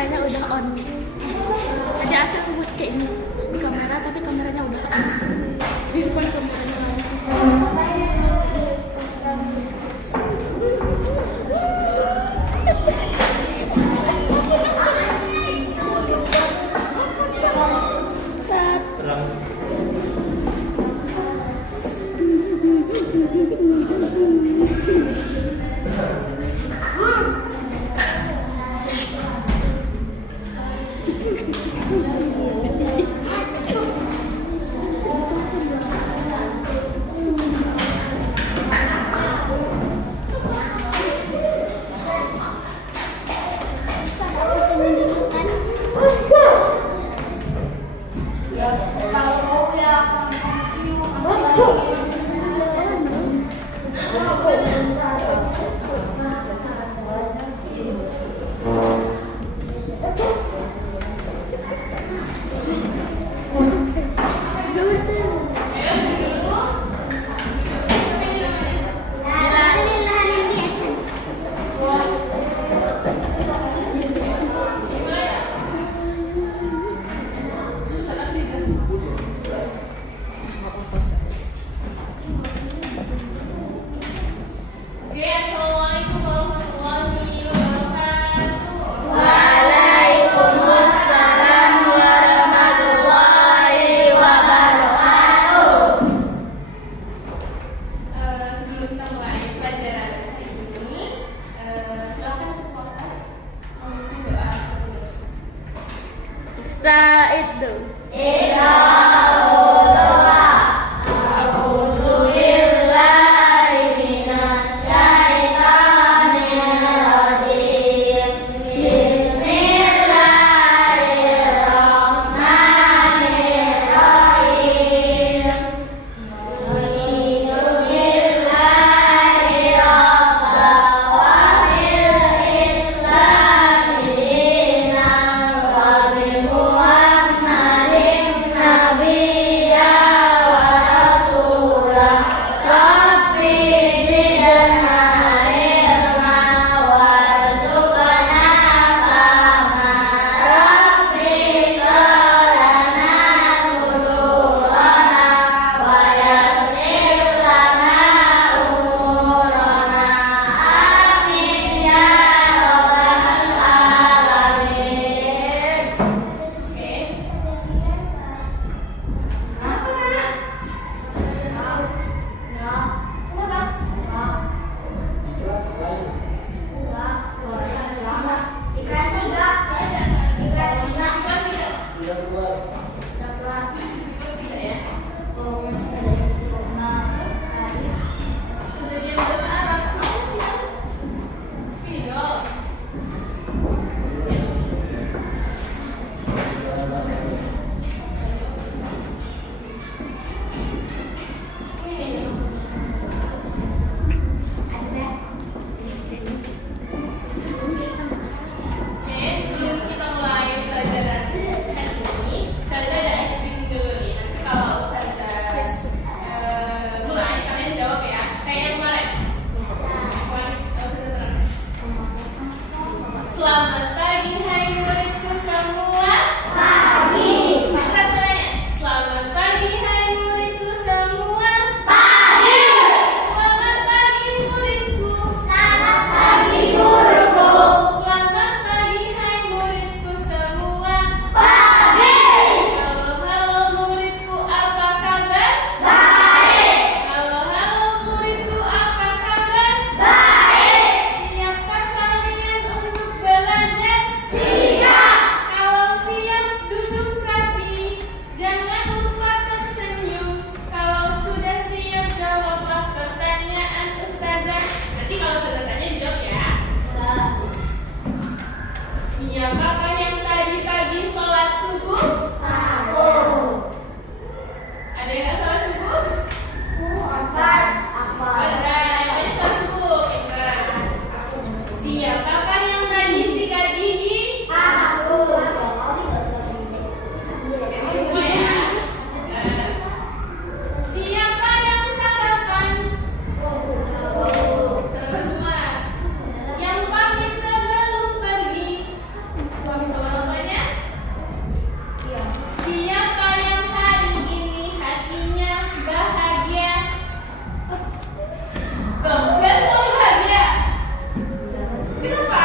kameranya udah on. Tadi aku buat kayak ini di kamera, tapi kameranya udah on. Di depan kameranya itu. bersama namanya? Iya. Siapa yang hari ini hatinya bahagia? Gak semua bahagia. Kenapa?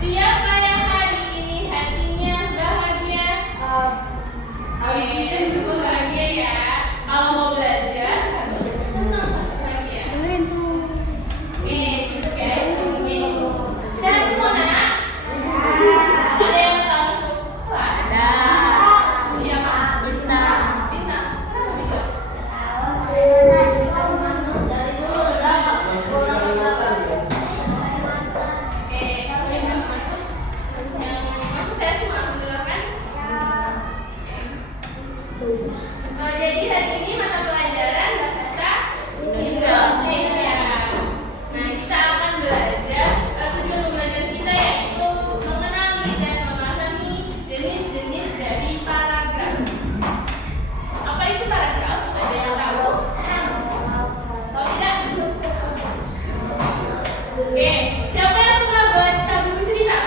Siapa yang hari ini hatinya bahagia? Kita semua bahagia ya. Kalau mau belajar harus senang, harus bahagia. Dengerin tuh. Cukup ya. Sehat semua nak? Ada yang tak masuk kelas? Ada. Siapa? Bintang. Bintang. Kenapa Bintang? Yang masuk saya semua betul kan? Jadi hari ini mata pelajaran bahasa Indonesia. Nah, kita akan belajar tujuan pembelajaran kita yaitu mengenali dan memahami jenis-jenis dari paragraf. Apa itu paragraf? Ada yang tahu? Tahu tidak? Oke, siapa yang pernah baca buku cerita?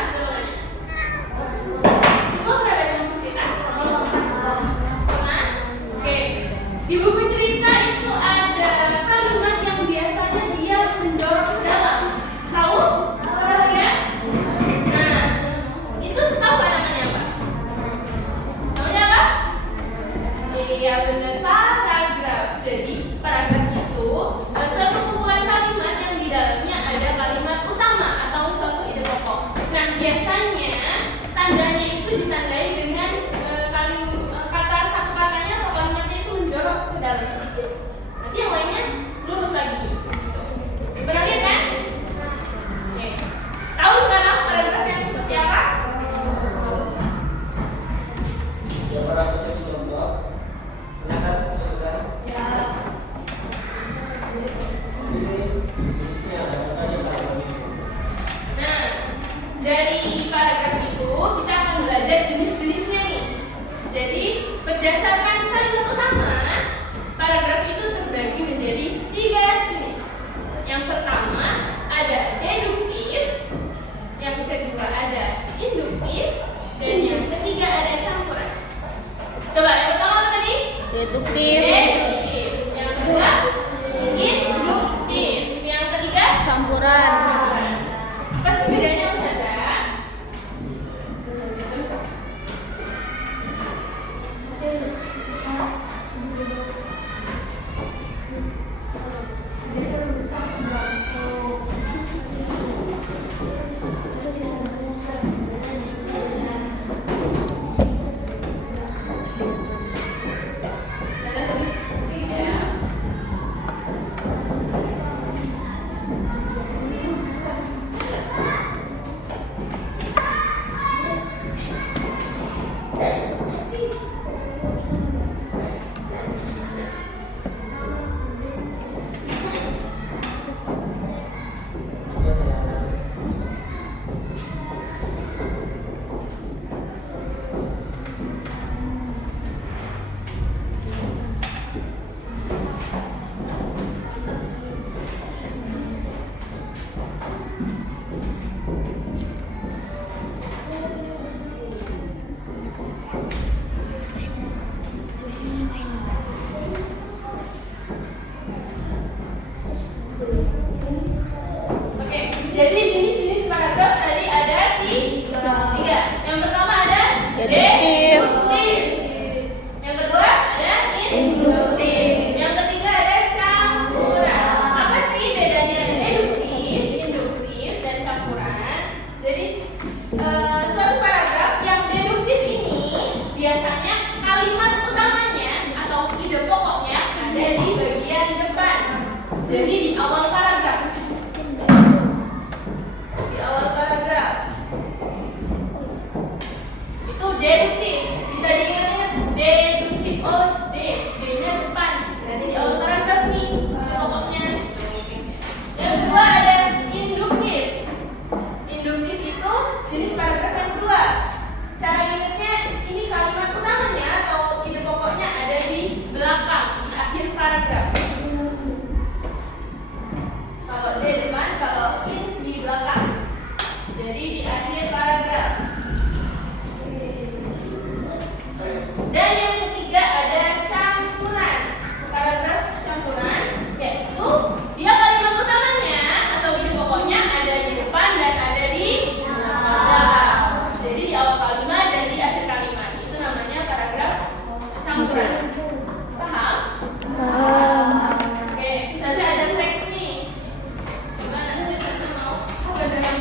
Semua pernah baca buku cerita? Pernah? Oke, di buku cerita itu ada kalimat yang biasanya dia mendorong ke dalam. Tahu? Tahu ya? Nah, itu tahu kan namanya apa? Namanya apa? Iya benar, paragraf. Jadi paragraf itu suatu kumpulan kalimat yang di dalamnya ada kalimat utama atau suatu ide pokok. Nah, biasanya tandanya itu ditandai dengan kata satu katanya atau kalimatnya itu menjorok ke dalam sedikit. Nanti yang lainnya lurus lagi. Pernah lihat kan? Oke. Tahu sekarang paragraf yang seperti apa? Ya, para peserta contoh. Silakan saudara. Ya. Ini jenisnya ada apa saja paragraf ini? Nah, dari paragraf itu kita akan belajar jenis-jenisnya nih. Jadi berdasarkan kalimat utama, paragraf itu terbagi menjadi 3 jenis. Yang pertama ada deduktif, yang kedua ada induktif, dan yang ketiga ada campuran. Coba yang pertama apa tadi? Deduktif. Deduktif. Yang kedua induktif. Yang ketiga Campuran. apa sih bedanya Ustazah? Ada tulis ya. Oke, jadi jenis-jenis paragraf tadi ada 3. Yang pertama ada Deduktif. deduktif. Yang kedua ada induktif. Yang ketiga ada campuran. Apa sih bedanya deduktif, induktif, dan campuran? Jadi suatu paragraf yang deduktif ini biasanya kalimat utamanya atau ide pokoknya ada di bagian depan. Jadi di awal paragraf. Di awal paragraf. Itu deduktif. Bisa diingat deduktif. Oh, D-nya depan. Berarti di awal paragraf nih. Ide pokoknya. Yang kedua ada induktif. Induktif itu jenis paragraf yang kedua. Cara ingatnya ini kalimat utamanya atau ide pokoknya ada di belakang, di akhir paragraf.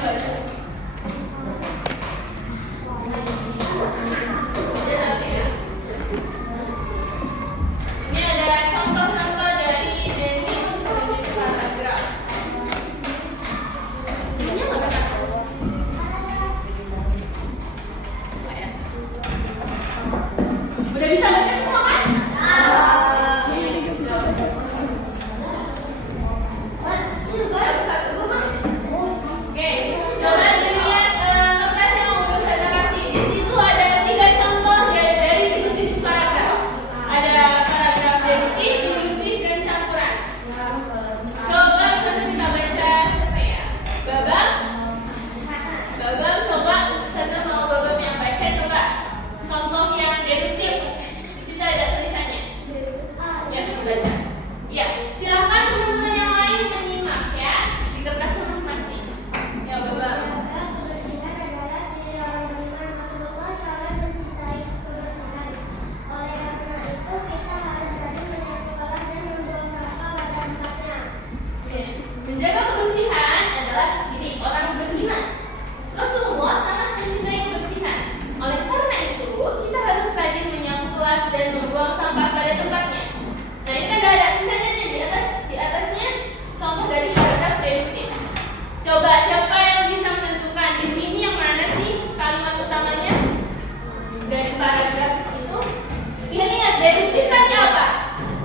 baca. Ini ada contoh-contoh dari jenis paragraf. Ini nggak kata. Udah bisa baca semua kan? Oke, coba dilihat kertas yang udah saya kasih. Di situ ada 3 contoh dari jenis paragraf. Ada paragraf deduktif, induktif, dan campuran. Coba satu kita baca siapa ya? Babam. Babam, coba sana mau babam yang baca coba. Contoh yang deduktif. Di situ ada tulisannya. Ya, kita baca. Ya, silakan teman-teman yang lain menyimak ya di kertasnya masing-masing. Ya, babam. Kebersihan adalah ciri orang beriman. Rasulullah sangat mencintai kebersihan. Oleh karena itu kita harus rajin menyapu kelas dan membuang sampah pada tempatnya. Menjaga kebersihan adalah ciri orang beriman. Rasulullah sangat mencintai kebersihan. Oleh karena itu, kita harus rajin menyapu kelas dan membuang sampah pada tempatnya. Nah, ini kan ada tulisannya nih di atasnya contoh dari paragraf deduktif. Coba siapa yang bisa menentukan di sini yang mana sih kalimat utamanya dari paragraf itu? Ingat, deduktif tadi apa?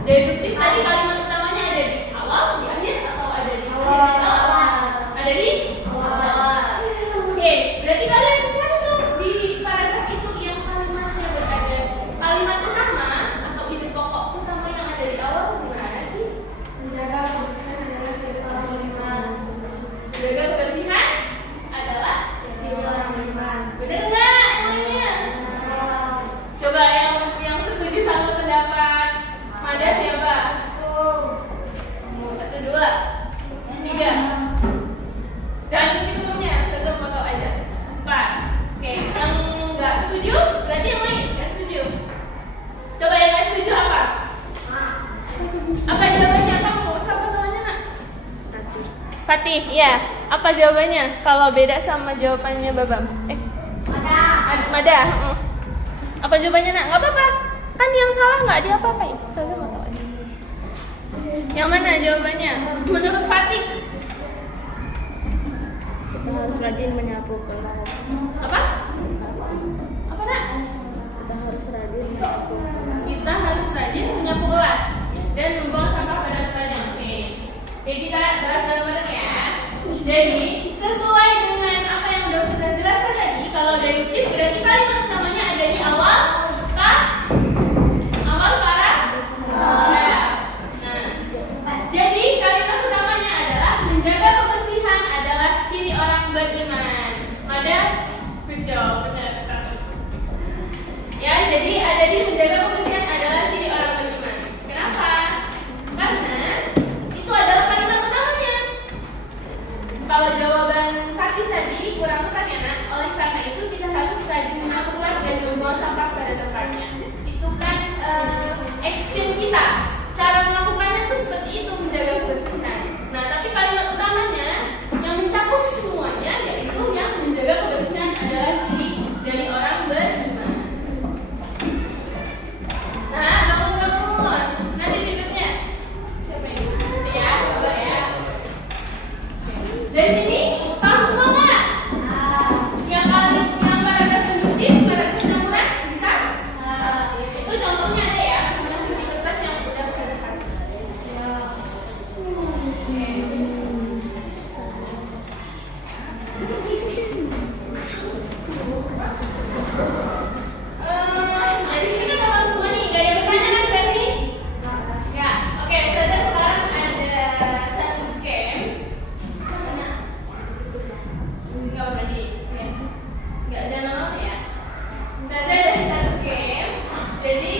Deduktif tadi kalimat utamanya ada di awal, di akhir, atau ada di awal? Ada di awal. Oke, berarti kalian cari tuh di paragraf itu yang kalimatnya berada kalimat utama atau ide pokok utama yang ada di awal di mana sih? Menjaga kebersihan adalah ciri orang beriman. Jaga kebersihan adalah Ciri orang beriman. benar nggak yang lainnya? Coba yang setuju sama pendapat Mada siapa? 1, 2, 3. Jangan hitung-hitungnya, 1 foto aja. 4. Oke, yang nggak setuju berarti yang lain nggak setuju. Coba yang nggak setuju apa? Apa jawabannya? Kamu siapa namanya nak? Fatih, iya. Apa jawabannya? Kalau beda sama jawabannya Babam? Mada. Apa jawabannya nak? Nggak apa-apa. Kan yang salah nggak diapa-apain. Saya mau tahu aja. Yang mana jawabannya? Menurut Fatih? Kita harus rajin menyapu kelas. Apa? Apa nak? Kita harus rajin menyapu kelas. Kita harus rajin menyapu kelas dan membuang sampah pada tempatnya. Oke. Oke, kita bahas bareng-bareng ya. Jadi, sesuai dengan apa yang udah kita jelaskan tadi, kalau deduktif berarti kalimat utamanya ada di awal paragraf. Nah, jadi kalimat utamanya adalah menjaga kebersihan adalah ciri orang beriman. Ada good job, benar status. Ya, jadi ada di menjaga kebersihan adalah ciri orang beriman. Kenapa? Karena itu adalah kalimat utamanya. Kalau jawaban Fatih tadi kurang tepat ya nak. Oleh karena itu kita harus rajin menyapu kelas dan membuang sampah pada tempatnya. Itu kan action kita. Cara melakukannya tuh seperti itu, menjaga kebersihan. Nah, tapi kalimat utamanya yang mencakup semuanya yaitu yang menjaga kebersihan adalah ciri dari orang beriman. Nah, bangun. Nanti tidurnya. Siapa yang ya? Coba ya. Dari sini, paham semua nggak? Yang paragraf induktif, paragraf campuran, bisa? Itu contohnya ada ya, masing-masing di kertas yang udah saya kasih. Dari sini kita tahu semua nih, gak ada pertanyaan berarti? Ya, oke. Sekarang ada satu games. Enggak berarti, enggak jangan nonton ya. Saya ada satu game. Jadi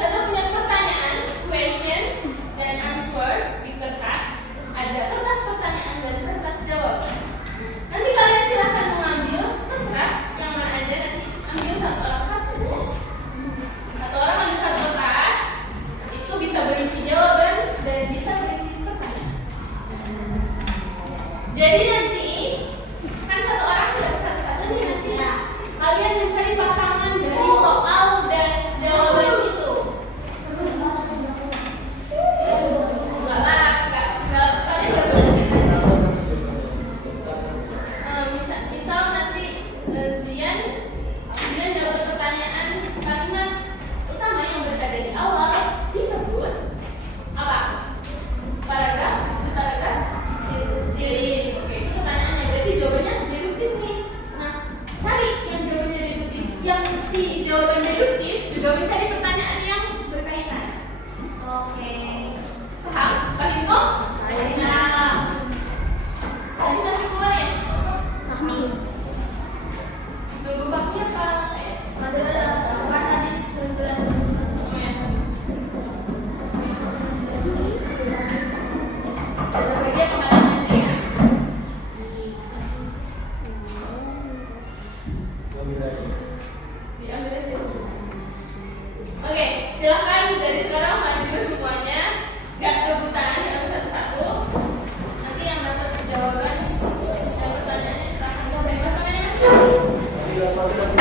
saya punya pertanyaan, question dan answer di kertas. Ada kertas pertanyaan dan kertas jawaban. Nanti kalian silahkan mengambil, terserah yang mana aja. Nanti ambil satu orang satu. Satu orang ambil satu kertas. Itu bisa berisi jawaban dan bisa berisi pertanyaan. Jadi nanti Oh,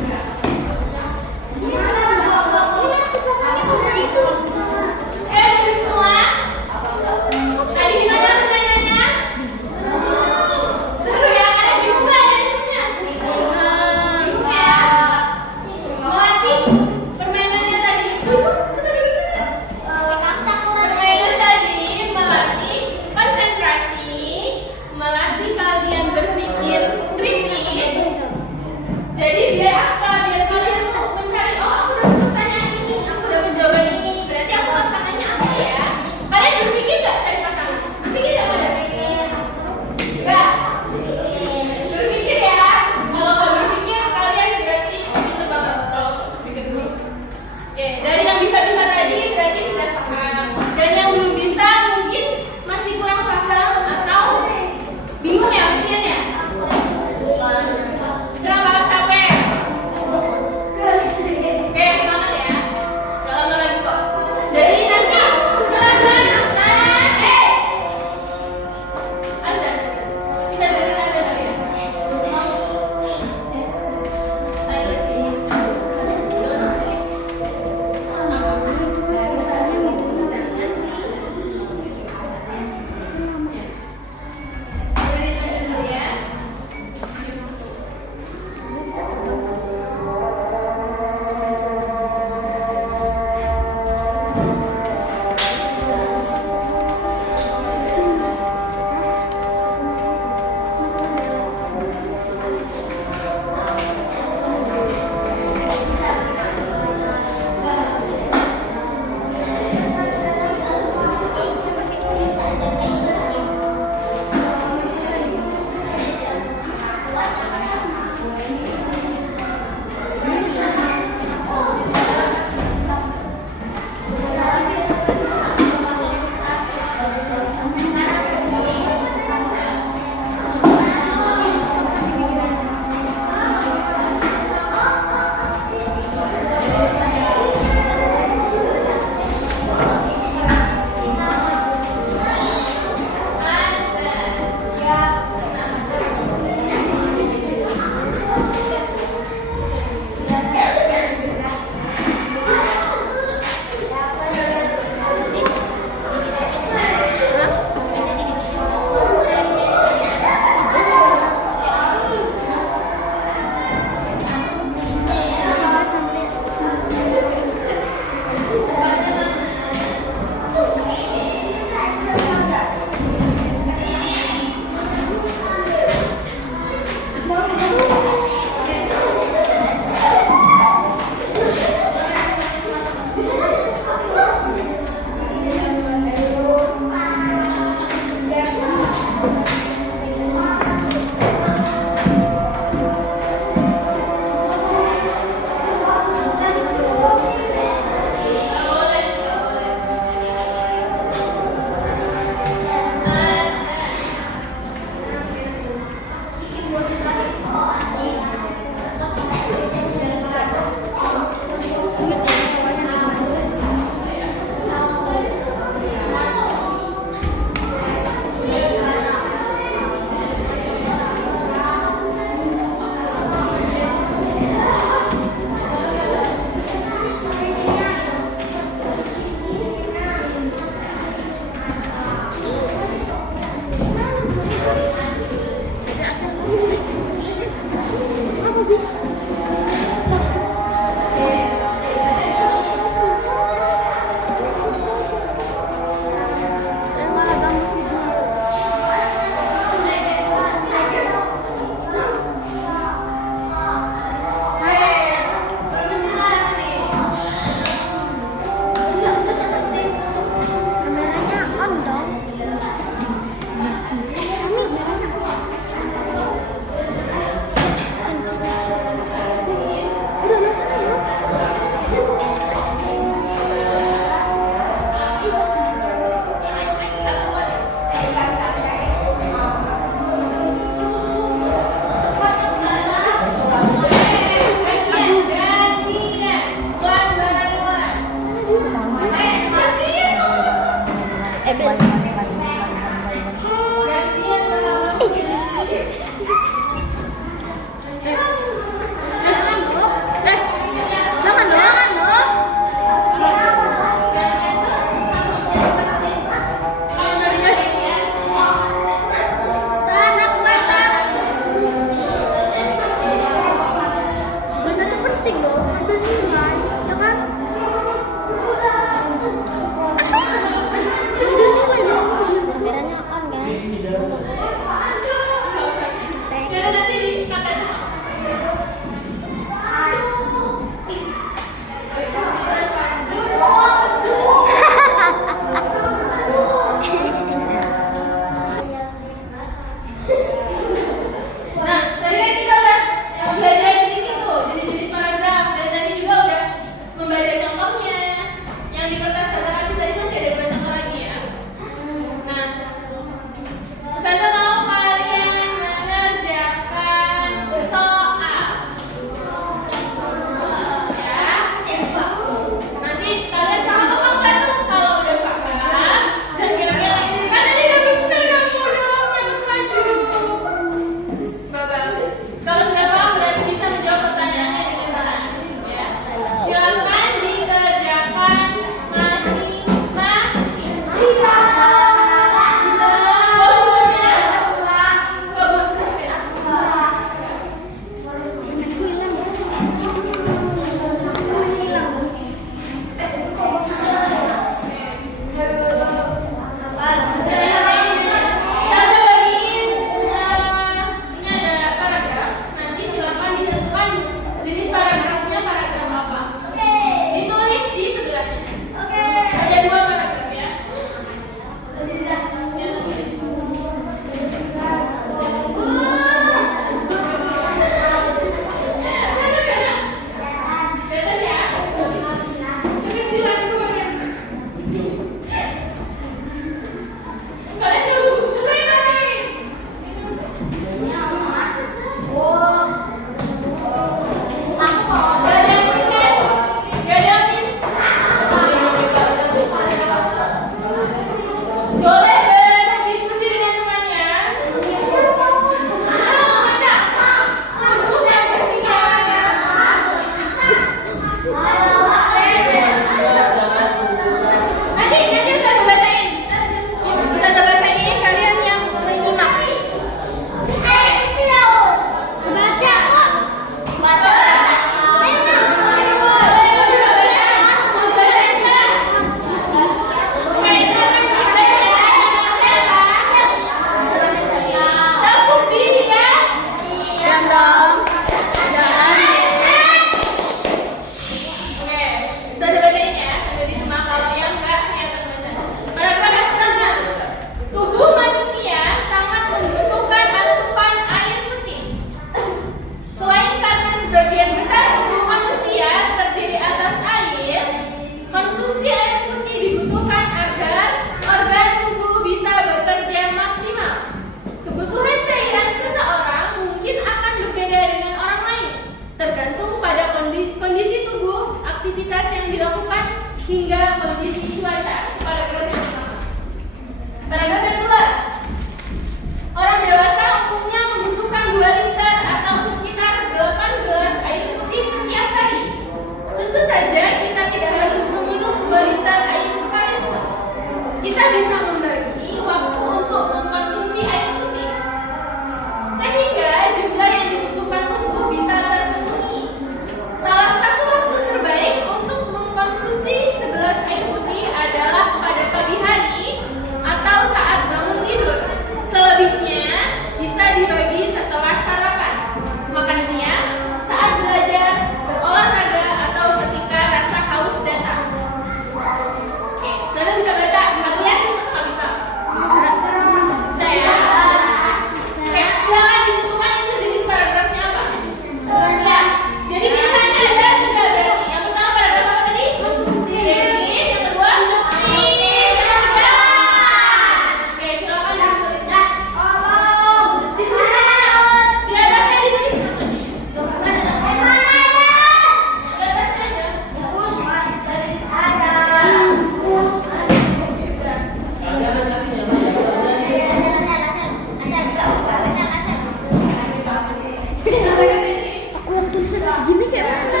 tulisannya segini kayak mana?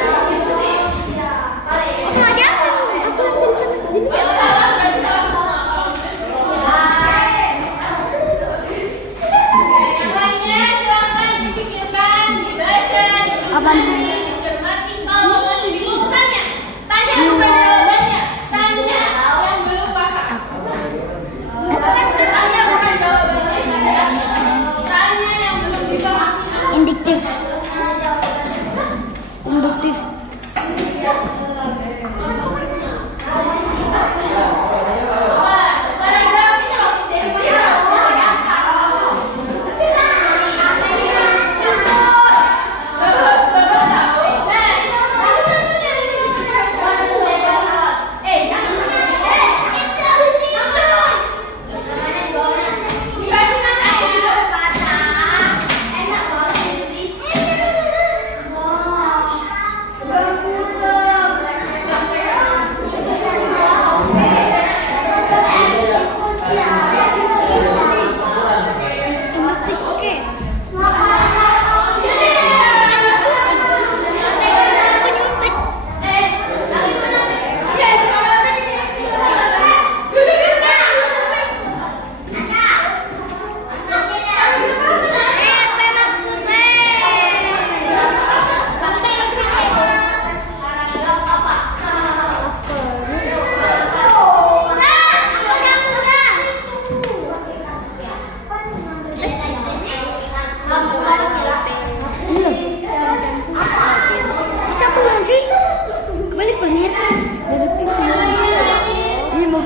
Nggak jangan. Aku yang tulisannya segini. Yang salah nggak bisa semua. Yang lainnya silakan dipikirkan, dibaca, dicermati. Kalau masih bingung tanya bukan jawabannya, tanya yang belum paham. Tanya bukan jawabannya, tanya yang belum dipahami. Induktif. Induktif.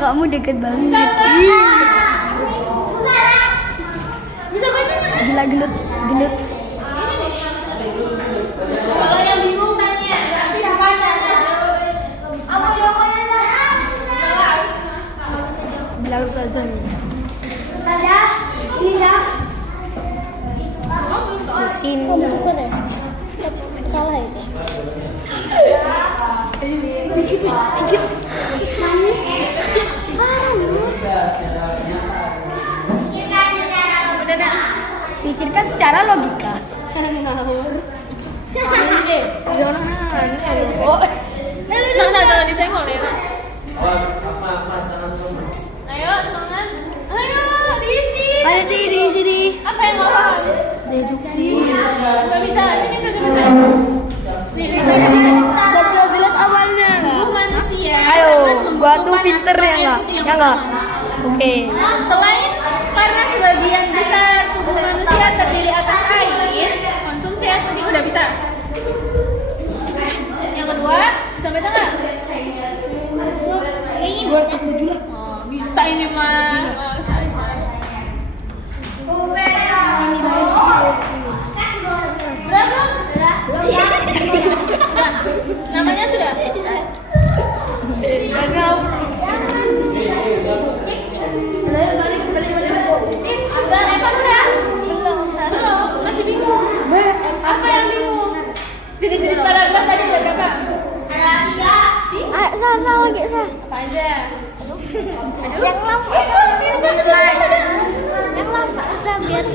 Kamu deket banget. Bisa baca nggak? Gila gelut. Kalau yang bingung tanya. Apa jawabannya? Bilang saja. Mesin. Bukan ya? Salah itu. Dikit. Pikirkan secara logika. Jangan disenggol ya. Ayo semangat. Ayo diisi. Ayo di sini. Apa yang mau paham? Deduktif. Gak bisa. Sini saja bisa. Udah jelas awalnya lah. Tubuh manusia. Ayo, akan gua tuh membutuhkan pinter ya asupan nggak? air putih yang Ya nggak? pertama. Oke. Selain karena sebagian besar tubuh manusia terdiri atas air, konsumsi air putih udah bisa. Yang kedua, bisa baca nggak? Oh, bisa ini mah. Oh, bisa. Berapa? Sudah. Namanya sudah. Bang, Eva sudah? Belum, masih bingung. Apa yang bingung? Jenis-jenis paragraf tadi ada berapa? Salah lagi. Apa aja? Aduh. Yang lama. Yang lama. Biar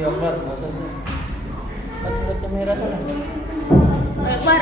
Akbar, nggak usah sih. Kan lihat kamera sana. Akbar.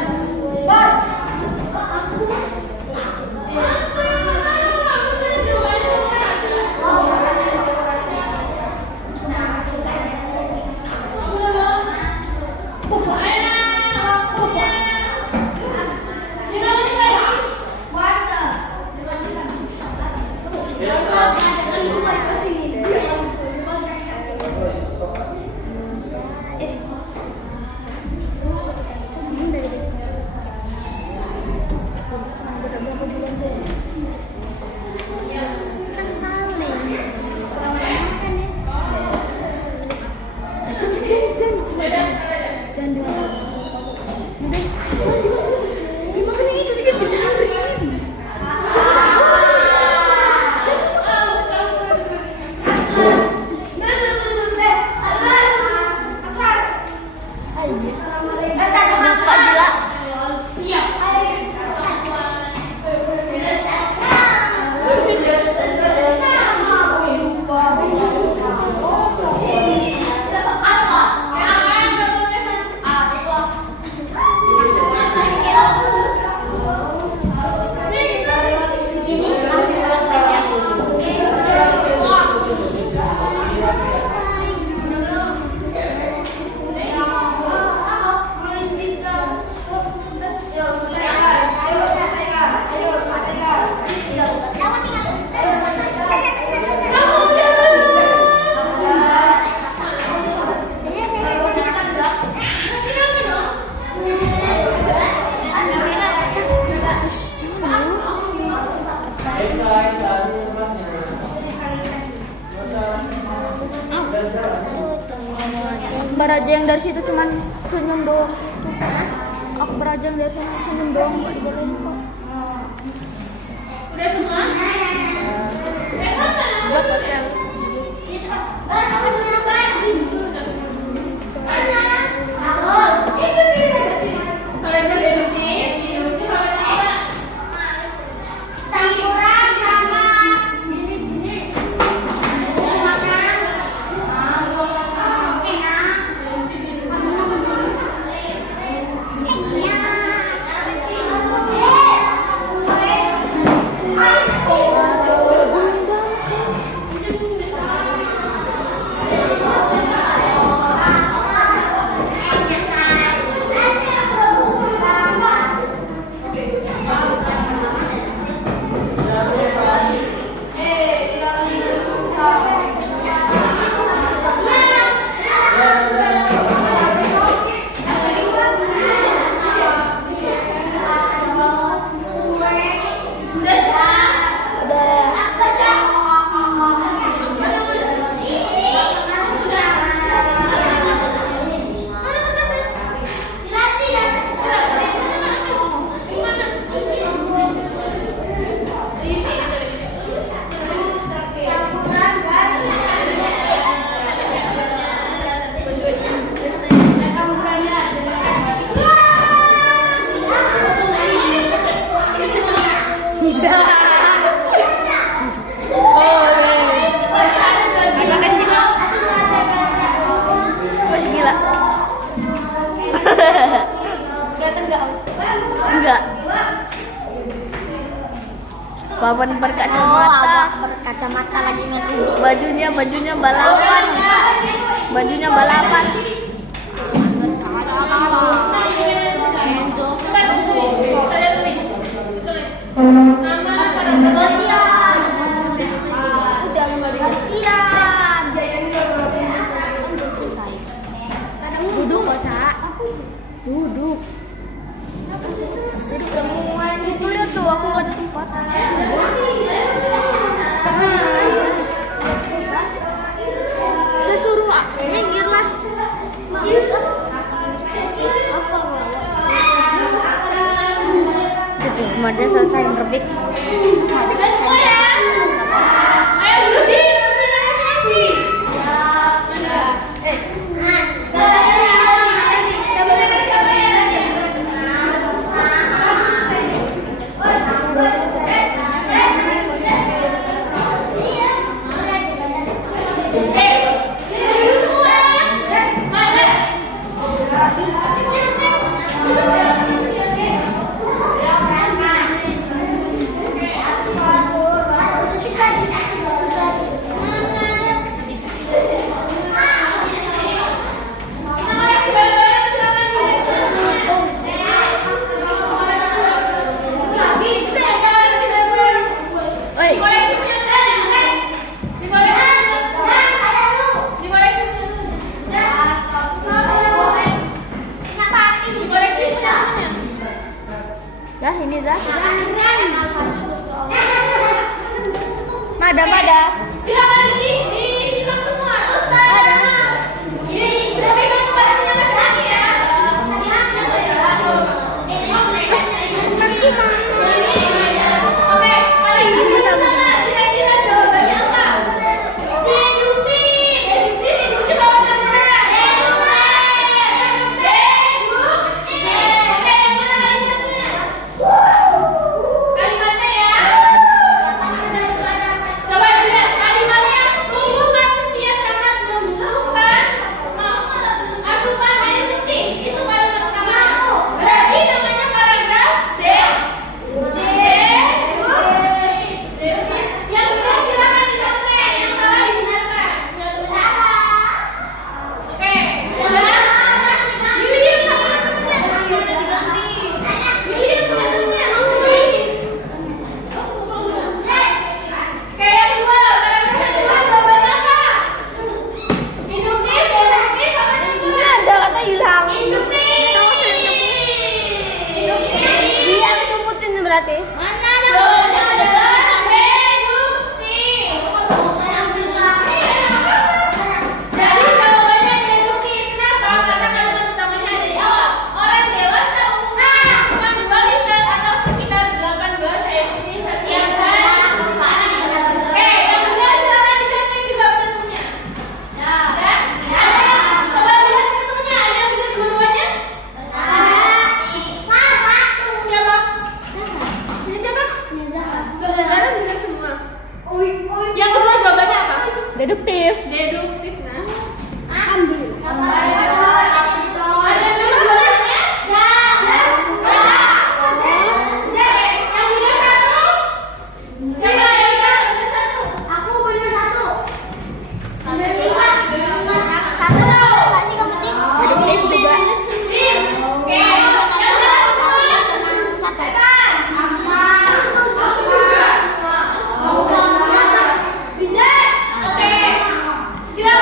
Akbar aja yang dari situ cuman senyum doang. Akbar aja yang dari sana senyum doang, nggak dibolehin kok. Udah semua? Udah pacar. Enggak. Paman berkacamata. Berkacamata lagi main ubi. Bajunya balapan. Bajunya balapan. Duduk, Kak. Duduk. Semua itu lihat tuh, aku gak ada tempat. Saya suruh minggir lah. Jadi kemarin selesai nerbit. Udah semua ya? Ayo duduk di kursi masing-masing. Niza? Mada. Silakan disimak semua. Udah pegang kepalanya masing-masing ya. Oke, kali ini pertama kira-kira jawabannya apa? Deduktif apa benar? Deduktif. Oke, yang mana kalimatnya? Kalimatnya ya. Coba dilihat kalimatnya. Tubuh manusia sangat membutuhkan asupan air putih. Itu kalimat pertama. Berarti namanya paragraf D. Yang benar silakan dicontek, yang salah dibenarkan. Oke, udah. Yuyun sama teman-teman. Yuyun sama teman-teman. Oke, yang kedua, paragraf yang kedua jawabannya apa? Induktif, deduktif, apa campur? Ada kata hilang. Induktif. Dia yang ngumputin berarti. Jawabannya adalah deduktif. Jadi jawabannya deduktif. Kenapa? Karena kalimat utamanya ada di awal. Orang dewasa umumnya cuma 2 liter atau sekitar 8 gelas air putih setiap hari. Oke, yang kedua silakan dicontek juga bentuknya. Ya? Coba lihat bentuknya. Ada yang benar dua-duanya? Siapa? Ini siapa? Benar benar semua. Yang kedua jawabannya apa? Deduktif. Deduktif. Nah. Alhamdulillah. Ada benar jawabannya? Yang benar satu. Coba yang kita benar satu. Aku bener satu. Benar dua. Satu nggak sih kepenting? Deduktif juga. Oke. Yang salah semua. Aku juga. Oke. Silakan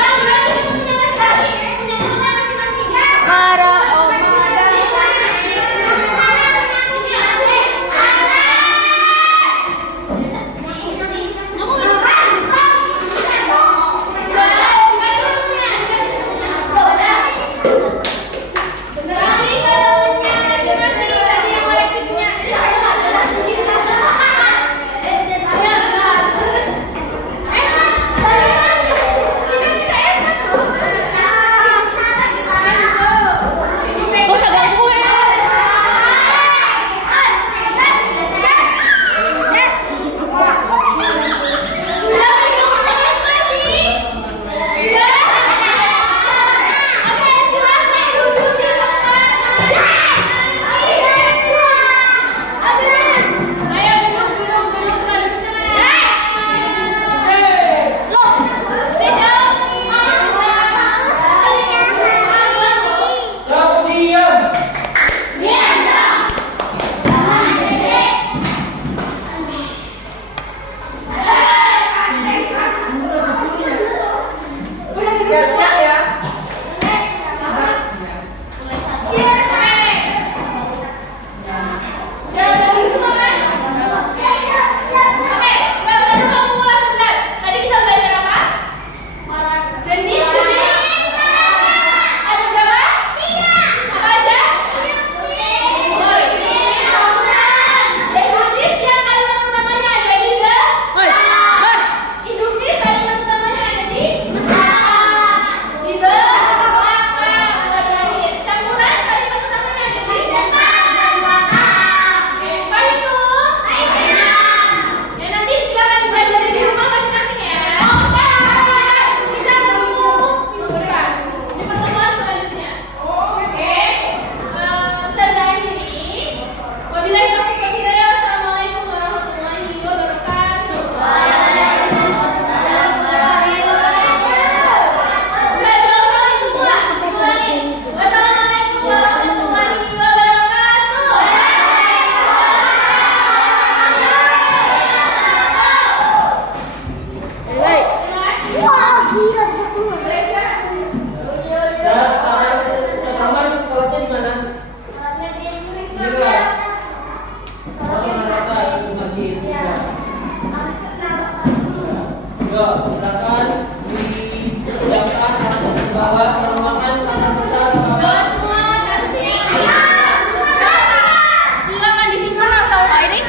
Yo, silakan disiapkan atau dibawa ke ruangan sangat besar. Yo, semua kasih. Silakan disimpan atau ini.